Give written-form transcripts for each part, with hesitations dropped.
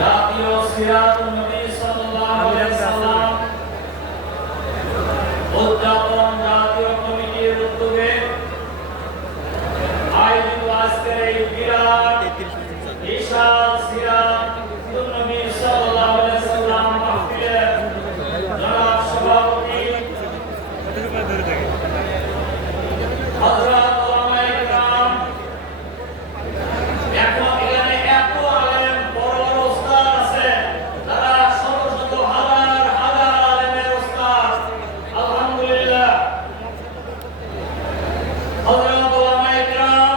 জাতীয় সিরাতুন নবী সাল্লাল্লাহু আলাইহি সাল্লাম উদ্যাপন জাতীয় কমিটির উদ্যোগে আয়োজিত আজকের এই বিরাট বিশাল সিরাতুন নবী সাল্লাল্লাহু আলাইহি সাল্লাম মাহফিলের জনাব সভাপতি হযরত ওলামায়ে কেরাম, এখন এখানে এত আলেম বড় বড় উস্তাদ আছে, যারা শত শত হাজার হাজার আলেমের উস্তাদ। আলহামদুলিল্লাহ, হযরত ওলামায়ে কেরাম,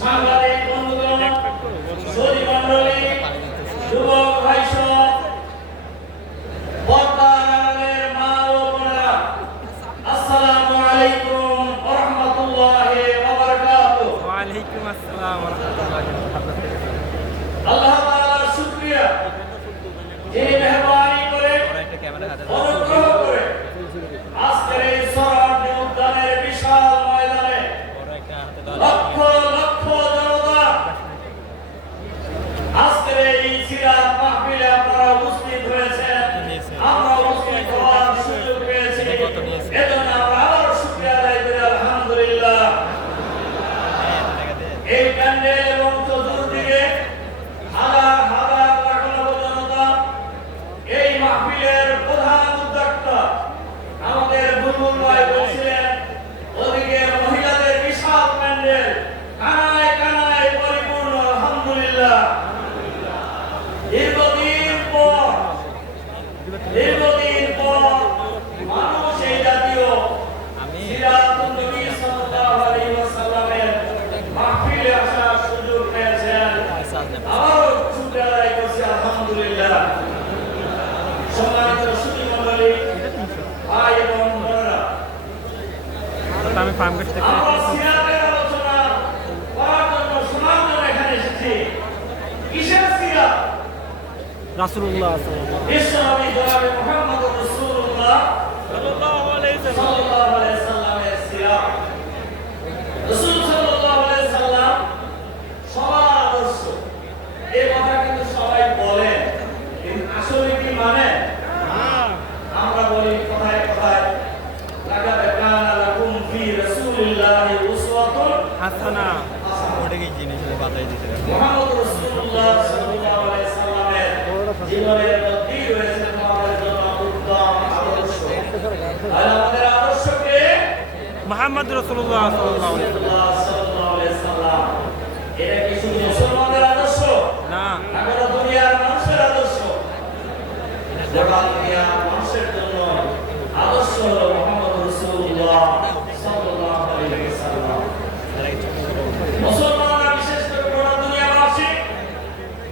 সাংবাদিক বন্ধুগণ, সুধী মণ্ডলী, যুবক ভাইসব, পর্দার আড়ালের মা ও বোনেরা, আসসালামু আলাইকুম ওয়া রাহমাতুল্লাহি ওয়া বারাকাতুহু। ওয়ালাইকুম আসসালাম ওয়া রাহমাতুল্লাহি ওয়া বারাকাতুহু। আল্লাহ তাআলার শুকরিয়া, যিনি মেহেরবানি করে অনুগ্রহ করে আজকের এই সোহরাওয়ার্দী উদ্যানের বিশাল ময়দানে লক্ষ লক্ষ জনতা আজকের এই সিরাত মাহফিলে আপনারা উপস্থিত হয়েছেন, আমরা উপস্থিত হওয়ার সুযোগ পেয়েছি, এজন্য আমরা আবার শুকরিয়া আদায় করি। আলহামদুলিল্লাহ, এই প্যান্ডেল এবং চতুর্দিকে হাজার হাজার লাখ লাখ জনতা, এই মাহফিলের প্রধান উদ্যোক্তা আমাদের বুলবুল ভাই বলছিলেন, ওদিকে মহিলাদের বিশাল প্যান্ডেল, কানায় কানায় পরিপূর্ণ। আলহামদুলিল্লাহ, দীর্ঘদিন পর মানুষ এই জাতীয় সিরাতুন নবী সাল্লাল্লাহু আলাইহি ওয়াসাল্লামের মাহফিলে আসার সুযোগ পেয়েছেন। আবারও শুকরিয়া আদায় করছি। আলহামদুলিল্লাহ, সম্মানিত সুধী মণ্ডলী, ভাই এবং বোনেরা, আমি ফার্ম গেট থেকে আমরা সিরাতের আলোচনা করার জন্য শোনার জন্য এখানে এসেছি। কিসের সিরাত? রাসূলুল্লাহ সাল্লাল্লাহু বিশ্বনবী জনাবে মুহাম্মদুর রাসূলুল্লাহ আলাইহি সাল্লাল্লাহু আলাইহি সাল্লামের সিরাত। রাসূল সাল্লাল্লাহু আলাইহি সাল্লাম সবার আদর্শ। এই কথা কিন্তু সবাই বলেন, কিন্তু আসলে কি মানে? আমরা বলি কথায় কথায়, লাকাদ কানা লাকুম ফি রাসূলিল্লাহি উসওয়াতুন হাসানা। ওটা কি জিনিস বাতাই দিতে মুহাম্মদ রাসূলুল্লাহ সাল্লাল্লাহু আলাইহি সাল্লামের জীবনের মধ্যে রয়েছে আমাদের জন্য উত্তম আদর্শ। আর আমাদের আদর্শ কে? মুহাম্মদ রাসূলুল্লাহ সাল্লাল্লাহু আলাইহি সাল্লাম। এটা কি শুধু মুসলমানদের আদর্শ না, গোটা দুনিয়ার মানুষের আদর্শ? গোটা দুনিয়ার মানুষের জন্য আদর্শ হলো মুহাম্মদ রাসূলুল্লাহ সাল্লাল্লাহু আলাইহি সাল্লাম। মুসলমানরা, বিশেষ করে গোটা দুনিয়াবাসী,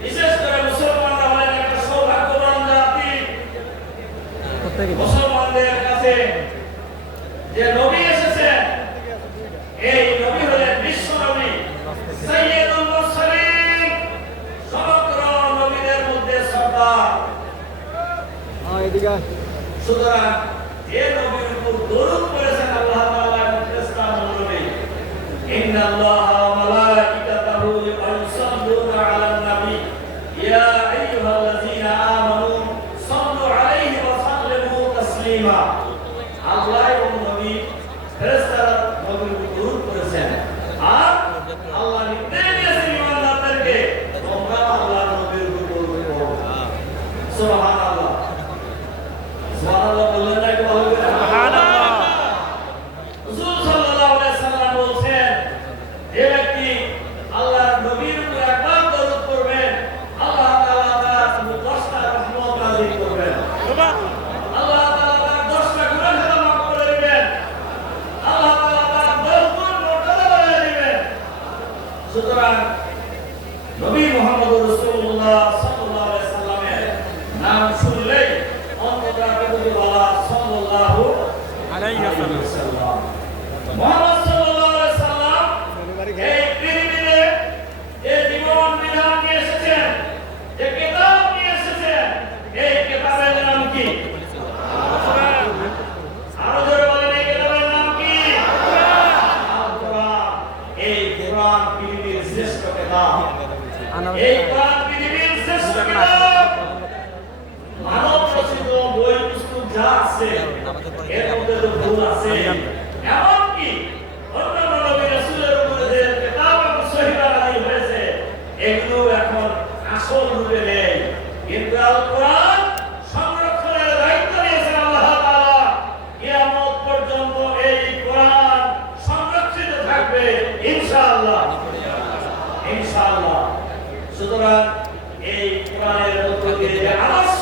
বিশেষ করে মুসলমানরা হলেন একটা সৌভাগ্যবান জাতি। মুসলমানদের কাছে যে নবী এসেছেন, এই নবী হলেন বিশ্ব নবী, সাইয়্যিদুল মুরসালিন, সমগ্র নবীদের মধ্যে সর্দার। সুতরাং যে নবীর উপর দরুদ করেছেন আল্লাহ তাআলা এবং ফেরেশতা নবী, ইন্নাল্লাহা ওয়া মালাইকাতাহু ইউসাল্লুনা আলান নবী ইয়া আইয়ুহাল্লাযীনা আমানু সাল্লু আলাইহি ওয়া সাল্লিমু তাসলিমা। আল্লাহ এবং নবী ফেরেশতারা নবীর উপর দরুদ করেছেন, আর আল্লাহ নির্দেশ দিয়েছেন ইমানদারদেরকে, তোমরা আল্লাহর নবীর উপর দরুদ পড়ো। সুবহানাল্লাহ, সুবহানাল্লাহ বললেন না একটু ভালো করে? সুবহানাল্লাহ। রাসূল সাল্লাল্লাহু আলাইহি সাল্লাম বলছেন, যে ব্যক্তি আল্লাহর নবীর উপর একবার দরুদ করবেন, আল্লাহ তাআলা তার 10টা রহমত নাযিল করবেন। আল্লাহ তাআলা তার 10টা গুনাহ মাফ করে দিবেন। আল্লাহ তাআলা তার 10 গুণ মর্যাদা বাড়িয়ে দিবেন। সুতরাং নবী মুহাম্মদ রাসূলুল্লাহ সাল্লাল্লাহু আলাইহি সাল্লামের নাম শুনলেই অন্তরা যদি বলা সাল্লাল্লাহু আলাইহি ওয়াসাল্লাম। মুহাম্মদ সাল্লাল্লাহু আলাইহি সাল্লাম এই পৃথিবীতে যে জীবন বিধান নিয়ে এসেছেন, যে কিতাব নিয়ে এসেছেন, এই কিতাবের নাম কি? আরো জোরে বলেন, এই কিতাবের নাম কি? আল কোরআন। এই কোরআন পৃথিবীর শ্রেষ্ঠ কিতাব। এই কোরআন পৃথিবীর শ্রেষ্ঠ কিতাব। মানব রচিত বই পুস্তক যা আছে এর মধ্যে তো ভুল আছে, এমনকি অন্যান্য নবী রাসূলের উপরে যে কিতাব এবং সহিফা নাযিল হয়েছে এগুলো এখন আসল রূপে নেই, কিন্তু আল কোরআন সংরক্ষণের দায়িত্ব নিয়েছেন আল্লাহ তাআলা। কিয়ামত পর্যন্ত এই কোরআন সংরক্ষিত থাকবে ইনশাআল্লাহ, ইনশাআল্লাহ। সুতরাং এই কোরআনের মধ্য দিয়ে যে আদর্শ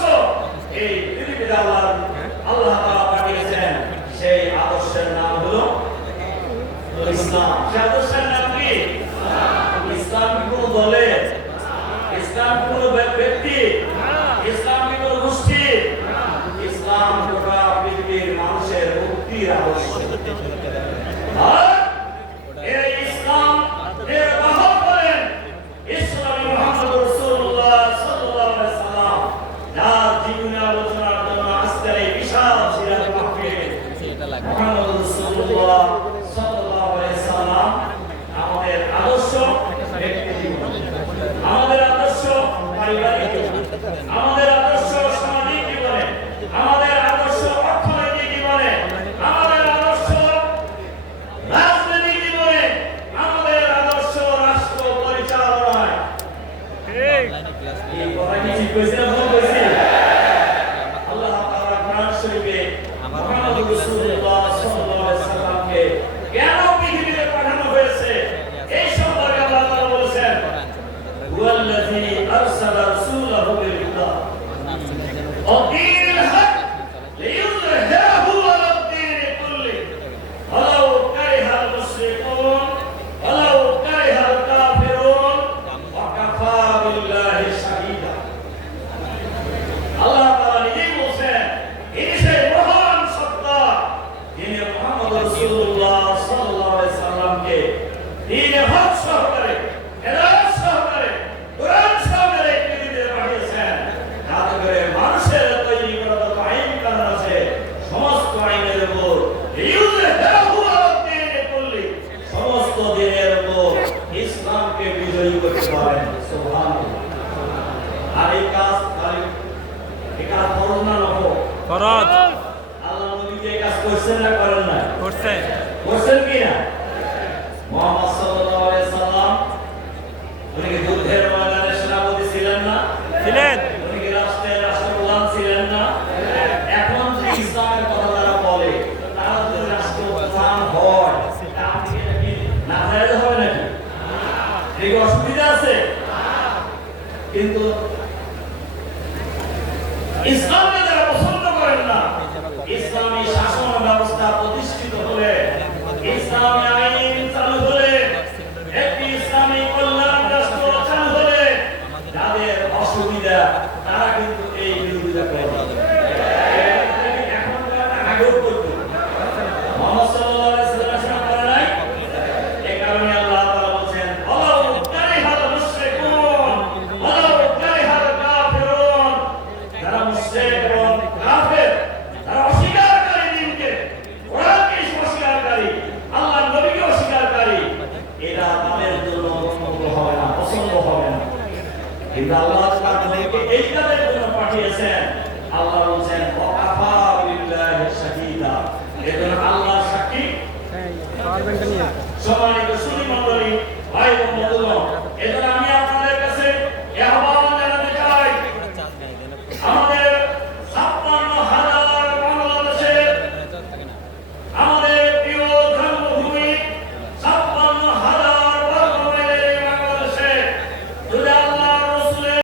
এই পৃথিবীতে আল্লাহ তাআলা পাঠিয়েছেন সেই আদর্শের নাম হলো ইসলাম। সেই আদর্শের নাম কি? ইসলাম কি কোনো দলের? ইসলাম কি কোনো ব্যক্তি? ইসলাম কি কোনো গোষ্ঠী? ইসলাম গোটা পৃথিবীর মানুষের মুক্তির আদর্শ। আর এই ইসলাম এর বাহক করেন ইসলামী মুহাম্মদ রাসূলুল্লাহ সাল্লাল্লাহু আলাইহি সাল্লাম, যার জীবনে আলোচনার জন্য আজকের এই বিশাল সিরাত মাহফিল। মুহাম্মদ রাসূলুল্লাহ সাল্লাল্লাহু আলাইহি সাল্লাম আমাদের আদর্শ ব্যক্তি জীবন, আমাদের আদর্শ পারিবারিক জীবন, আমাদের আদর্শ সামাজিক জীবনে, আমাদের আদর্শ অর্থনৈতিক জীবনে, আমাদের আদর্শ রাজনৈতিক জীবনে, আমাদের আদর্শ রাষ্ট্র পরিচালনায়। এই কথা কি ঠিক কইছি না ভুল কইছি? আল্লাহ তাআলা কোরআন শরীফে মুহাম্মদ রাসূলুল্লাহ সাল্লাল্লাহু আলাইহি সাল্লামকে কেন পৃথিবীতে পাঠানো হয়েছে এই সম্পর্কে আল্লাহ তাআলা বলেছেন, হুয়াল্লাযী আরসালা রাসূলাহু বিল হুদা ওয়া দীনিল হক লিইয়ুযহিরাহু আলা দ্দীনি কুল্লিহি ওয়ালাউ কারিহাল মুশরিকুন ওয়ালাউ কারিহাল কাফিরুন ওয়া কাফা বিল্লাহি শাহীদা। আল্লাহ তাআলা নিজেই বলেন এই সেই মহান সত্তা যিনি মুহাম্মদ রাসূলুল্লাহ সাল্লাল্লাহু আলাইহি সাল্লামকে দ্বীনে হক সহকারে, হেদায়েত সহকারে, কোরআন সহকারে পৃথিবীতে পাঠিয়েছেন, যাতে করে মানুষের তৈরি করা যত আইন কানুন আছে সমস্ত আইনের উপর লিইয়ুযহিরাহু আলা দ্দীনি কুল্লিহি, সমস্ত দিনের উপর ইসলামকে বিজয়ী করতে পারেন। সুবহানাল্লাহ। আর এই কাজ ফরজ না নফল? ফরজ। আল্লাহ নবী যে কাজ করছেন না করেন না? করছে। করছেন কি না? মুহাম্মদ সাল্লাল্লাহু আলাইহি সাল্লাম উনি কি যুদ্ধের ময়দানে সেনাপতি ছিলেন না? ছিলেন। উনি কি রাষ্ট্রের রাষ্ট্রপ্রধান ছিলেন না? এখন যে ইসলামের কথা তারা বলে, তারা যদি রাষ্ট্রপ্রধান হয় তা আপনি কি না জায়েজ হবে নাকি? এই অসুবিধা আছে? কিন্তু ইসলামকে যারা পছন্দ করেন না, ইসলামী শাসন ব্যবস্থা প্রতিষ্ঠিত হলে, ইসলামী আইন চালু হলে, একটি ইসলামী কল্যাণ রাষ্ট্র চালু হলে যাদের অসুবিধা তারা কিন্তু এই বিরোধিতা করে। এখন আগেও করত, মুহাম্মদ সাল্লাল্লাহু আলাইহি সাল্লাম করে নাই। এই কারণে আল্লাহ তাআলা বলেন, ওয়ালাউ কারিহাল মুশরিকুন ওয়ালাউ কারিহাল কাফিরুন, যারা মুশরিক এবং কাফের, যারা অস্বীকারকারী দিনকে, কোরআনকে অস্বীকারকারী, আল্লাহর নবীকে অস্বীকারকারী, এটা তাদের জন্য অনুকূল হবে না, পছন্দ হবে না। কিন্তু আল্লাহ তার নবীকে এই কাজের জন্য পাঠিয়েছেন। আল্লাহ বলেন, ওয়া কাফা বিল্লাহি শাহীদা, এজন্য আল্লাহ সাক্ষী। সম্মানিত সুধী